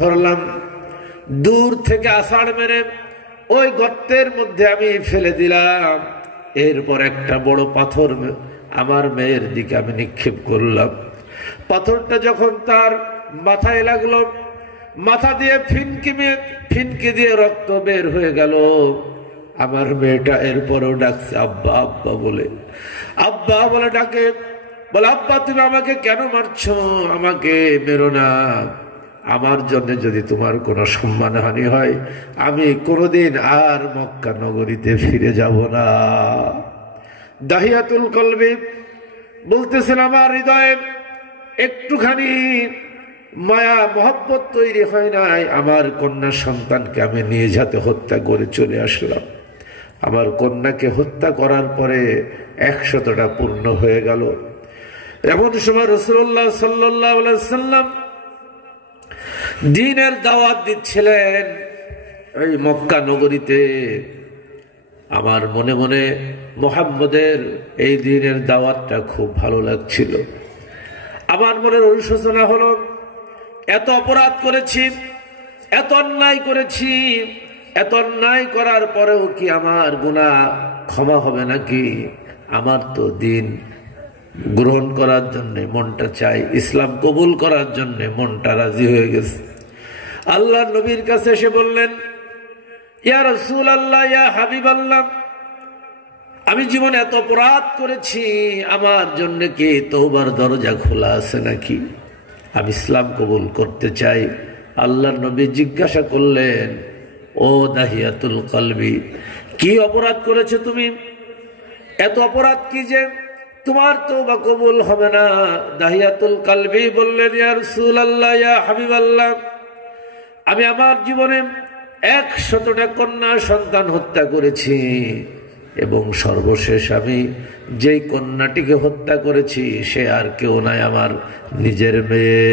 ধরলাম, দূর থেকে আষাঢ় মেরে ওই গর্তের মধ্যে আমি ফেলে দিলাম। এরপর একটা বড় পাথর আমার মেয়ের দিকে আমি নিক্ষেপ করলাম। পাথরটা যখন তার মাথায় লাগলো, মাথা দিয়ে ফিনকি দিয়ে রক্ত বের হয়ে গেল। আমার মেয়েটা এরপরও ডাকছে আব্বা আব্বা বলে, আব্বা বলে ডাকে, বলে আব্বা তুমি আমাকে কেন মারছো? আমাকে মেরো না। আমার জন্য যদি তোমার কোনো সম্মানহানি হয়, আমি কোনোদিন আর মক্কা নগরীতে ফিরে যাব না। দাহিয়াতুল কলবি বলতেছেন, আমার হৃদয়ে একটুখানি মায়া মহব্বত তৈরি হয় নাই। আমার কন্যা সন্তানকে আমি নিয়ে যাতে হত্যা করে চলে আসলাম। আমার কন্যাকে হত্যা করার পরে 100টা পূর্ণ হয়ে গেল। এমন সময় রাসূলুল্লাহ সাল্লাল্লাহু আলাইহি ওয়াসাল্লাম দ্বীনের দাওয়াত দিচ্ছিলেন এই মক্কা নগরীতে। আমার মনে মনে মুহাম্মদের এই দ্বীনের দাওয়াতটা খুব ভালো লাগছিল। আমার মনের অনুশোচনা হলো, এত অপরাধ করেছি, এত অন্যায় করেছি, এত অন্যায় করার পরেও কি আমার গুনাহ ক্ষমা হবে নাকি? আমার তো দ্বীন গ্রহণ করার জন্য মনটা চাই, ইসলাম কবুল করার জন্য মনটা রাজি হয়ে গেছে। আল্লাহ নবীর কাছে এসে বললেন, ইয়া রাসূলুল্লাহ, ইয়া হাবিবাল্লাহ, আমি জীবনে এত অপরাধ করেছি, আমার জন্য কি তওবার দরজা খোলা আছে নাকি? আমি ইসলাম কবুল করতে চাই। আল্লাহ নবী জিজ্ঞাসা করলেন, ও দাহিয়াতুল কলবি, কি অপরাধ করেছো তুমি? এত অপরাধ কি যে তোমার তওবা কবুল হবে না? দাহিয়াতুল কলবি বললেন, ইয়া রাসূলুল্লাহ, ইয়া হাবিবাল্লাহ, আমি আমার জীবনে 100টা কন্যা সন্তান হত্যা করেছি, এবং সর্বশেষ আমি যেই কন্যাটিকে হত্যা করেছি সে আর কেউ নাই, আমার নিজের মেয়ে।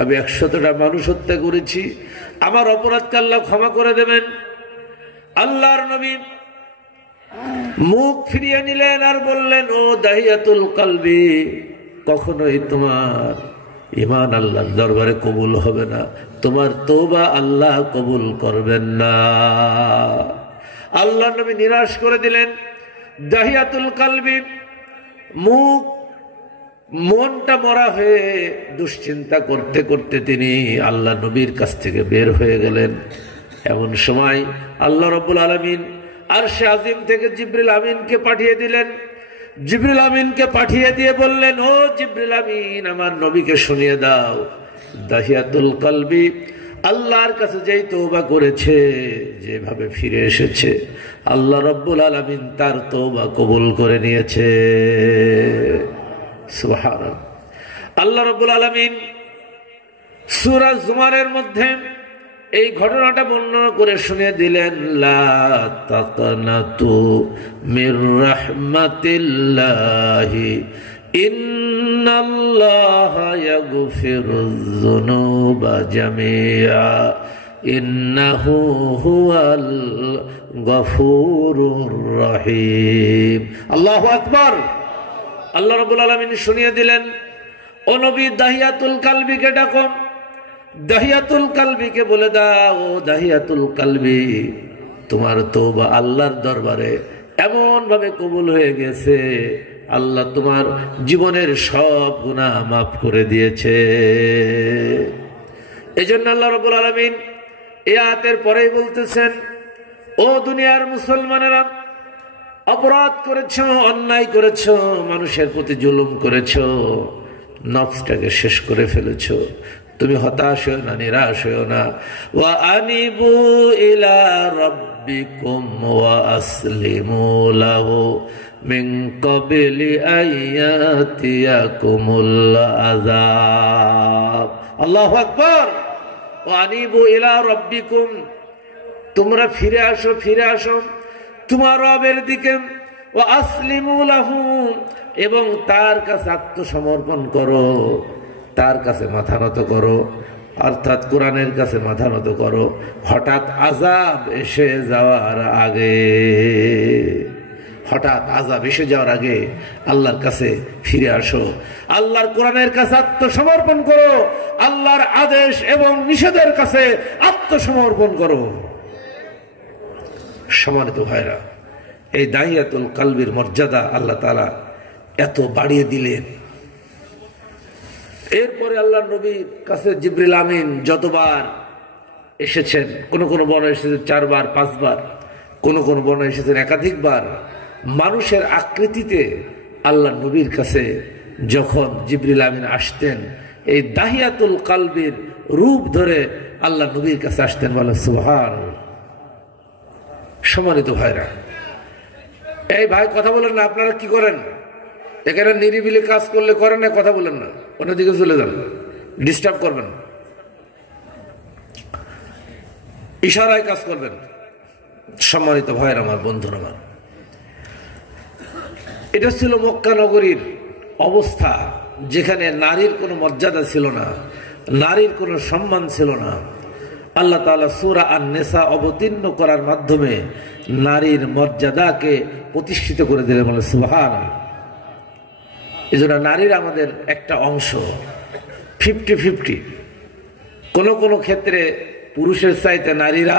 আমি 100টা মানুষ হত্যা করেছি, আমার অপরাধকে আল্লাহ ক্ষমা করে দেবেন। আল্লাহর নবী মুখ ফিরিয়ে নিলেন আর বললেন, ও দাহিয়াতুল কলবি, কখনোই তোমার ঈমান আল্লাহর দরবারে কবুল হবে না, তোমার তওবা আল্লাহ কবুল করবেন না। আল্লাহর নবী নিরাশ করে দিলেন। দাহিয়াতুল কলবি মনটা মরা হয়ে দুশ্চিন্তা করতে করতে তিনি আল্লাহ নবীর কাছ থেকে বের হয়ে গেলেন। এমন সময় আল্লাহ রাব্বুল আলামিন আরশে আজিম থেকে জিবরিল আমিনকে পাঠিয়ে দিলেন। জিবরিল আমিনকে পাঠিয়ে দিয়ে বললেন, ও জিবরিল আমিন, আমার নবীকে শুনিয়ে দাও, দাহিয়াতুল কলবি আল্লাহর কাছে যেই তওবা করেছে, যেভাবে ফিরে এসেছে, আল্লাহ রাব্বুল আলামিন তার তওবা কবুল করে নিয়েছে। সুবহানাল্লাহ। আল্লাহ রাব্বুল আলামিন সূরা জুমারের মধ্যে এই ঘটনাটা বর্ণনা করে শুনিয়ে দিলেন, লা তাকনাতু মির রাহমাতিল্লাহি ইন্নাল্লাহা ইয়াগফিরুয যুনুবা জামিআ ইন্নাহু হুয়াল গফুরুর রহিম। আল্লাহু আকবার। আল্লাহ রাব্বুল আলামিন শুনিয়ে দিলেন, ও নবী, দাহিয়াতুল কলবিকে ডাকো, দাহিয়াতুল কলবিকে বলে দাও, ও দাহিয়াতুল কলবি, তোমার তওবা আল্লাহর দরবারে এমন ভাবে কবুল হয়ে গেছে, আল্লাহ তোমার জীবনের সব গুনাহ মাফ করে দিয়েছে। এজন্য আল্লাহ রাব্বুল আলামিন এই আয়াতের পরেই বলতেছেন, ও দুনিয়ার মুসলমানেরা, অপরাধ করেছো, অন্যায় করেছো, মানুষের প্রতি জুলুম করেছো, নফসটাকে শেষ করে ফেলেছো, তুমি হতাশ হও না, নিরাশ হও না। ওয়া আনিবু ইলা রাব্বিকুম ওয়া আসলিমু লাহু মিন ক্বাবলি আইয়াতিয়াকুমুল আযাব। আল্লাহু আকবার। ওয়া আনিবু ইলা রাব্বিকুম, তোমরা ফিরে আসো, ফিরে আসো তোমার রবের দিকে। ওয়া আসলিমু লাহু, এবং তার কাছে আত্মসমর্পণ করো, তার কাছে মাথা নত করো, অর্থাৎ কোরআনের কাছে মাথা নত করো, হঠাৎ আযাব এসে যাওয়ার আগে। হঠাৎ আযাব এসে যাওয়ার আগে আল্লাহর কাছে ফিরে আসো, আল্লাহর কোরআনের কাছে আত্মসমর্পণ করো, আল্লাহর আদেশ এবং নিষেধের কাছে আত্মসমর্পণ করো। সম্মানিত ভাইরা, এই দাহিয়াতুল কালবির মর্যাদা আল্লাহ তাআলা এত বাড়িয়ে দিলেন। এরপরে আল্লাহর নবীর কাছে জিবরিল আমিন যতবার এসেছেন, কোন কোন বর্ণনায় এসেছেন 4 বার 5 বার, কোন কোন বর্ণনায় এসেছেন একাধিকবার। মানুষের আকৃতিতে আল্লাহর নবীর কাছে যখন জিবরিল আমিন আসতেন, এই দাহিয়াতুল কালবির রূপ ধরে আল্লাহ নবীর কাছে আসতেন। বলে সুবহানাল্লাহ। সম্মানিত ভাইরা, এই ভাই কথা বলেন না, আপনারা কি করেন? এখানে নিরিবিলি কাজ করলে করেন না, কথা বলেন না, অন্যদিকে চলে যান, ডিস্টার্ব করবেন, ইশারায় কাজ করবেন। সম্মানিত ভাইরা আমার, বন্ধুরা আমার, এটা ছিল মক্কা নগরীর অবস্থা, যেখানে নারীর কোনো মর্যাদা ছিল না, নারীর কোনো সম্মান ছিল না। আল্লাহ তাআলা সূরা আন-নিসা অবতীর্ণ করার মাধ্যমে নারীর মর্যাদাকে প্রতিষ্ঠিত করে দিলেন। বলে সুবহানাল্লাহ। এজন্য নারীর আমাদের একটা অংশ 50-50, কোন ক্ষেত্রে পুরুষের চাইতে নারীরা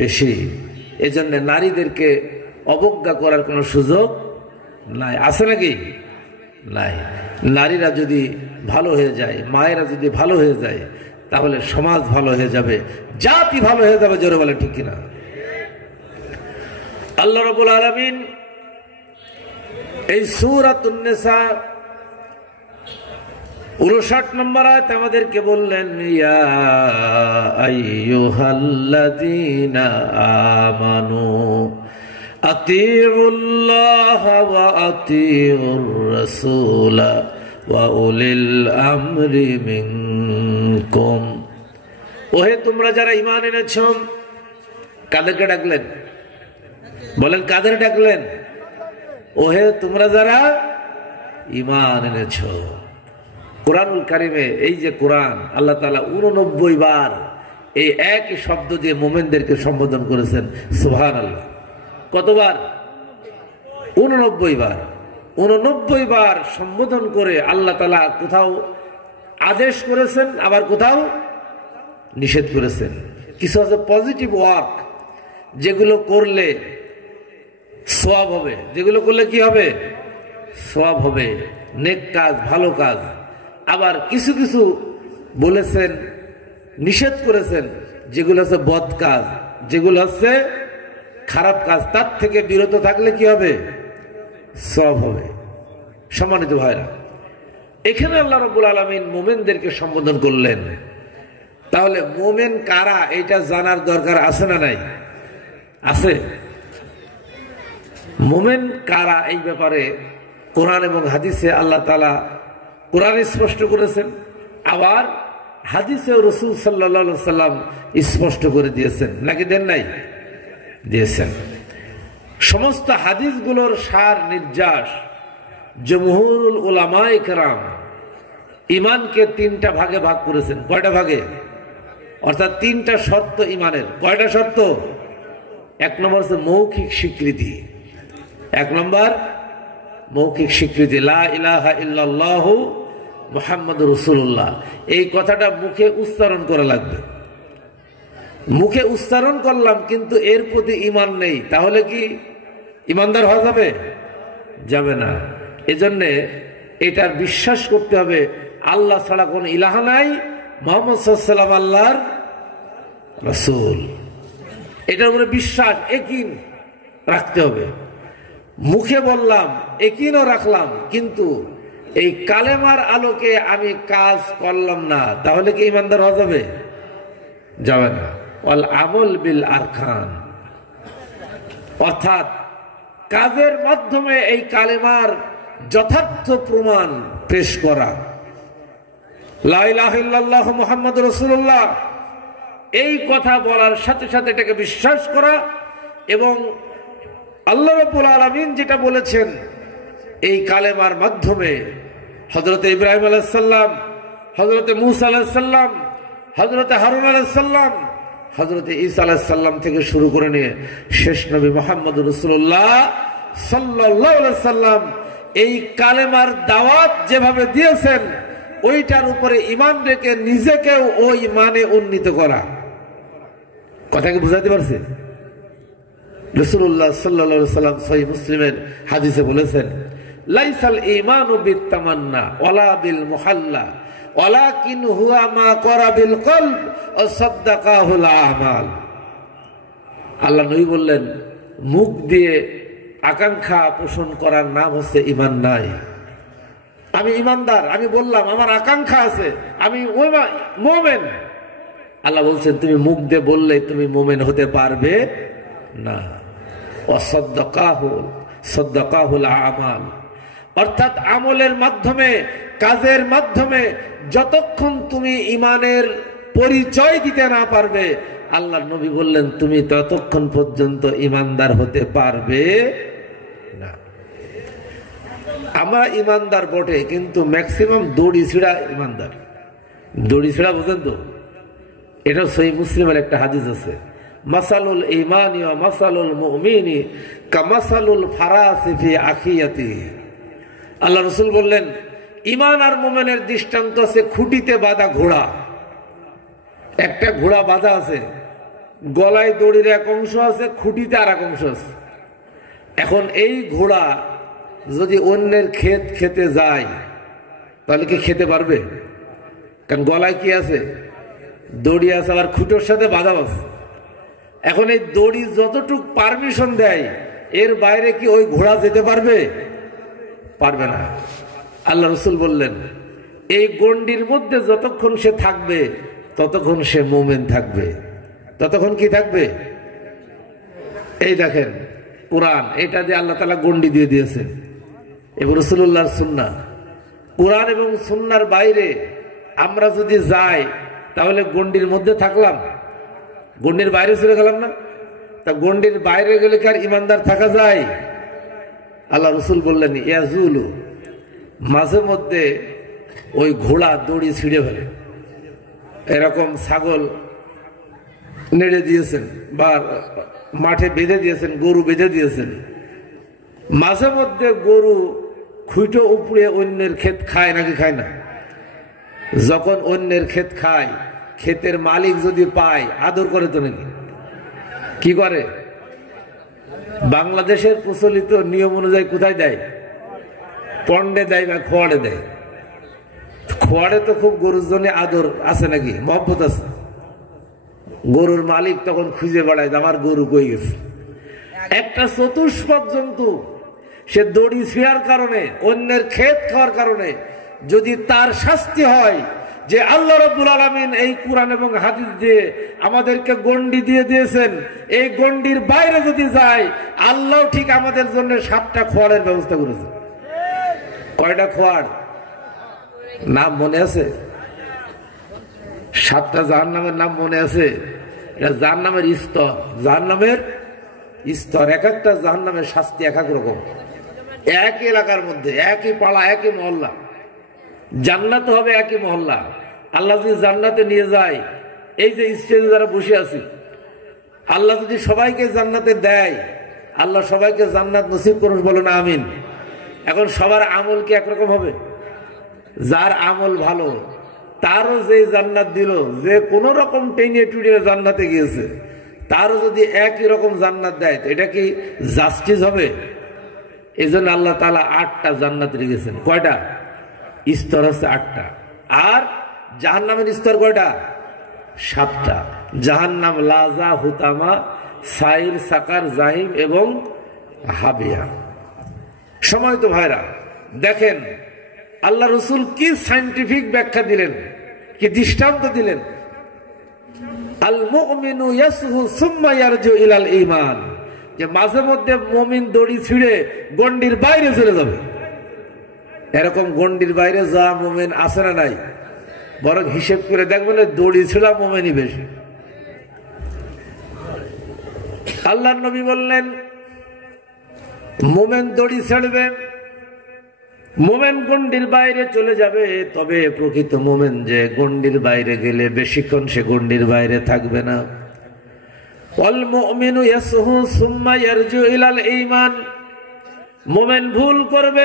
বেশি। এজন্য নারীদেরকে অবজ্ঞা করার কোনো সুযোগ নাই। আছে নাকি? নাই। নারীরা যদি ভালো হয়ে যায়, মায়েরা যদি ভালো হয়ে যায়, তাহলে সমাজ ভালো হয়ে যাবে, জাতি ভালো হয়ে যাবে। জোরে বলে ঠিক কিনা? আল্লাহ রাব্বুল আলামিন এই সূরাতুন নিসা 59 নম্বর আয়াতে আমাদেরকে বললেন, ইয়া আইয়ুহাল্লাযীনা আমানু আতিউল্লাহ ওয়া আতিউর রাসূলা ওয়া উলিল আমরি মিনকুম। ওহে তোমরা যারা ঈমান এনেছো, কাদেরকে ডাকলেন? বলেন কাদের ডাকলেন? ওহে তোমরা যারা ঈমান এনেছো। কুরআনুল কারীমে এই যে কোরআন, আল্লাহ তাআলা 89 বার এই একই শব্দ দিয়ে মুমিনদেরকে সম্বোধন করেছেন। সুবহানাল্লাহ। কতবার? 89 বার। 89 বার সম্বোধন করে আল্লাহ তাআলা কোথাও আদেশ করেছেন, আবার কোথাও নিষেধ করেছেন। কিছু আছে পজিটিভ ওয়ার্ক, যেগুলো করলে সওয়াব হবে, যেগুলো করলে কি হবে? সওয়াব হবে, নেক কাজ, ভালো কাজ। আবার কিছু কিছু বলেছেন, নিষেধ করেছেন, যেগুলো হচ্ছে বদ কাজ, যেগুলো হচ্ছে খারাপ কাজ, তার থেকে বিরত থাকলে কি হবে? সওয়াব হবে। সম্মানিত ভাইরা, এখানে আল্লাহ রাব্বুল আলামিন মুমিনদেরকে সম্বোধন করলেন। তাহলে মুমিন কারা এটা জানার দরকার আছে না নাই? আছে। মুমিন কারা এই ব্যাপারে কোরআন এবং হাদিসে আল্লাহ তাআলা কোরআনে স্পষ্ট করেছেন, আবার হাদিসে রাসূল সাল্লাল্লাহু আলাইহি ওয়াসাল্লাম স্পষ্ট করে দিয়েছেন। নাকি দেন নাই? দিয়েছেন। সমস্ত হাদিসগুলোর সার নির্যাস জমহুরুল উলামায়ে কেরাম ঈমানকে 3টা ভাগে ভাগ করেছেন। কয়টা ভাগে? অর্থাৎ 3টা শর্ত ঈমানের। কয়টা শর্ত? 1 নম্বর হচ্ছে মৌখিক স্বীকৃতি। 1 নম্বর মৌখিক স্বীকৃতি, লা ইলাহা ইল্লাল্লাহু মুহাম্মাদুর রাসূলুল্লাহ। এই কথাটা মুখে উচ্চারণ করা লাগবে। মুখে উচ্চারণ করলাম কিন্তু এর প্রতি ঈমান নেই, তাহলে কি ঈমানদার হওয়া যাবে? যাবে না। এজন্যে এটার বিশ্বাস করতে হবে আল্লাহ ছাড়া কোন ইলাহা নাই, মুহাম্মদ সাল্লাল্লাহু আলাইহি ওয়াসাল্লাম আল্লাহর রাসূল। এটার উপরে বিশ্বাস, ইয়াকিন রাখতে হবে। মুখে বললাম, ইয়াকিনও রাখলাম, কিন্তু এই কালেমার আলোকে আমি কাজ করলাম না, তাহলে কি ঈমানদার হওয়া যাবে? যাবে না। ওয়াল আমল বিল আরকান, অর্থাৎ কাজের মাধ্যমে এই কালেমার যথার্থ প্রমাণ পেশ করা। লা ইলাহা ইল্লাল্লাহ মুহাম্মাদুর রাসূলুল্লাহ, এই কথা বলার সাথে সাথে এটাকে বিশ্বাস করা, এবং আল্লাহ রাব্বুল আলামিন যেটা বলেছেন এই কালেমার মাধ্যমে হযরত ইব্রাহিম আলাইহিস সালাম, হযরত মূসা আলাইহিস সালাম, হযরত হারুন আলাইহিস সালাম, হযরত ঈসা আলাইহিস সালাম থেকে শুরু করে নিয়ে শেষ নবী মুহাম্মদুর রাসূলুল্লাহ সাল্লাল্লাহু আলাইহি সাল্লাম এই কালেমার দাওয়াত যেভাবে দিয়েছেন ওইটার উপরে ঈমান রেখে নিজেকেও ওই মানে উন্নীত করা। কথা কি বুঝাতে পারছে? রাসূলুল্লাহ সাল্লাল্লাহু আলাইহি সাল্লাম সহিহ মুসলিমের হাদিসে বলেছেন, লাইসাল ঈমানু বিতামান্না ওয়ালা বিল মুহাল্লা ওয়ালাকিন হুয়া মা করা বিল কলব ওয়া সাদ্দাকাহুল আমাল। আল্লাহ নবী বললেন, মুখ দিয়ে আকাঙ্ক্ষা পোষণ করার নাম হচ্ছে ঈমান নাই। আমি ঈমানদার, আমি বললাম আমার আকাঙ্ক্ষা আছে, আমি মুমিন। আল্লাহ বলছেন তুমি মুখ দিয়ে বললে তুমি মুমিন হতে পারবে না। ওয়া সাদ্দাকাহুল আমাল, অর্থাৎ আমলের মাধ্যমে, কাজের মাধ্যমে যতক্ষণ তুমি ঈমানের পরিচয় দিতে না পারবে, আল্লাহর নবী বললেন তুমি ততক্ষণ পর্যন্ত ঈমানদার হতে পারবে না। আমরা ঈমানদার বটে, কিন্তু ম্যাক্সিমাম দড়ি ছিঁড়া ঈমানদার। দড়ি ছিঁড়া বুঝেন তো? এটা সহিহ মুসলিমের একটা হাদিস আছে, মাসালুল ঈমানি ওয়া মাসালুল মুমিনি কামাসালুল ফারাসি ফি আখিয়াতিহি। আল্লাহ রাসূল বললেন, ঈমান আর মুমিনের দৃষ্টান্ত আছে খুঁটিতে বাঁধা ঘোড়া। একটা ঘোড়া বাঁধা আছে, গলায় দড়ির এক অংশ আছে, খুঁটিতে আর এক অংশ আছে। এখন এই ঘোড়া যদি অন্যের ক্ষেত খেতে যায় তাহলে কি খেতে পারবে? কারণ গলায় কি আছে? দড়ি আছে, আবার খুঁটোর সাথে বাঁধা আছে। এখন এই দড়ি যতটুক পারমিশন দেয় এর বাইরে কি ওই ঘোড়া যেতে পারবে? পারবে না। আল্লাহ রাসূল বললেন, এই গণ্ডির মধ্যে যতক্ষণ সে থাকবে ততক্ষণ সে মুমিন থাকবে। ততক্ষণ কি থাকবে? এই দেখেন কোরআন, এটা দিয়ে আল্লাহ তাআলা গণ্ডি দিয়ে দিয়েছেন, এবং রাসূলুল্লাহর সুন্নাহ। কোরআন এবং সুন্নাহর বাইরে আমরা যদি যাই তাহলে গণ্ডির মধ্যে থাকলাম, গণ্ডির বাইরে চলে গেলাম না। তা গণ্ডির বাইরে গেলে কি আর ঈমানদার থাকা যায়? আল্লাহ রাসূল বললেন, ইয়াজুলু, মাঝে মধ্যে ওই ঘোড়া দড়ি ছিঁড়ে ফেলে। এরকম ছাগল নেড়ে দিয়েছেন বা মাঠে বেঁধে দিয়েছেন, গরু বেঁধে দিয়েছেন, মাঝে মধ্যে গরু খুঁটো উপড়ে অন্যের ক্ষেত খায় নাকি খায় না? যখন অন্যের ক্ষেত খায়, ক্ষেতের মালিক যদি পায় আদর করে তো নাকি? কি করে? বাংলাদেশের প্রচলিত নিয়ম অনুযায়ী কোথায় দেয়? পন্ডে দেয় বা খোয়াড়ে দেয়। খোয়াড়ে তো খুব গরুর জন্য আদর আছে নাকি, মহব্বত আছে। গরুর মালিক তখন খুঁজে বেড়ায় আমার গরু কই গেছে। একটা চতুষ্পদ জন্তু সে দড়ি ছিঁড়ার কারণে, অন্যের ক্ষেত খাওয়ার কারণে যদি তার শাস্তি হয় যে আল্লাহ রাব্বুল আলামিন এই কোরআন এবং হাদিস দিয়ে আমাদেরকে গণ্ডি দিয়ে দিয়েছেন, এই গণ্ডির বাইরে যদি যায় আল্লাহ ঠিক আমাদের জন্য 7টা খোয়াড়ের ব্যবস্থা করেছেন। কয়টা খোয়াড় নাম মনে আছে? 7টা জাহান্নামের নাম মনে আছে? এটা জাহান্নামের স্তর, জাহান্নামের স্তর। এক একটা জাহান্নামের শাস্তি এক এক রকম, একই এলাকার মধ্যে, একই পাড়া, একই মহল্লা। জান্নাত হবে একই মহল্লা। আল্লাহ যদি জান্নাতে নিয়ে যায়, এই যে স্টেজে যারা বসে আছি, আল্লাহ যদি সবাইকে জান্নাতে দেয়, আল্লাহ সবাইকে জান্নাত নসিব করুন, বলো না আমিন। এখন সবার আমল কি একরকম হবে? যার আমল ভালো তারও যে জান্নাত দিল, যে কোনো রকম টেনে টুড়িয়ে জান্নাতে গিয়েছে, তারও যদি একই রকম জান্নাত দেয়, এটা কি জাস্টিস হবে? এই জন্য আল্লাহ তাআলা 8টা জান্নাত রেখেছেন। কয়টা স্তর আছে? 8টা। আর জাহান্নামের স্তর কয়টা? 7টা। জাহান্নাম, লাজা, হুতামা, সাইর, সাকার, জাহিম এবং হাবিয়া। সম্মানিত ভাইরা, দেখেন আল্লাহ রাসূল কি সায়েন্টিফিক ব্যাখ্যা দিলেন, কি দৃষ্টান্ত দিলেন। আল মুমিনু ইয়াসহু সুম্মা ইয়ারজু ইলাল ঈমান, যে মাঝে মধ্যে মুমিন দড়ি ছিঁড়ে গণ্ডির বাইরে চলে যাবে। এরকম গণ্ডির বাইরে যাওয়া মুমিন আছে না নাই? বরং হিসেব করে দেখবেন দড়ি ছিঁড়া মুমিনই বেশি। আল্লাহর নবী বললেন, মুমিন দড়ি ছেড়বে, মুমিন গণ্ডির বাইরে চলে যাবে, তবে প্রকৃত মুমিন যে গণ্ডির বাইরে গেলে বেশিক্ষণ সে গণ্ডির বাইরে থাকবে না। ওয়াল মুমিনু ইয়াসহু সুম্মা ইয়ারজু ইলাল ঈমান, মোমেন ভুল করবে,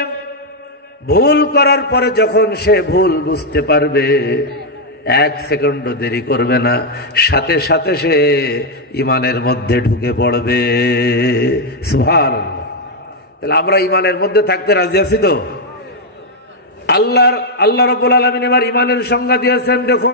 ভুল করার পরে যখন সে ভুল বুঝতে পারবে, 1 সেকেন্ডও দেরি করবে না, সাথে সাথে সে ইমানের মধ্যে ঢুকে পড়বে। সুবহানাল্লাহ। তাহলে আমরা ইমানের মধ্যে থাকতে রাজি আছি তো? আল্লাহ রাব্বুল আলামিন এবার ইমানের সংজ্ঞা দিয়েছেন, দেখুন।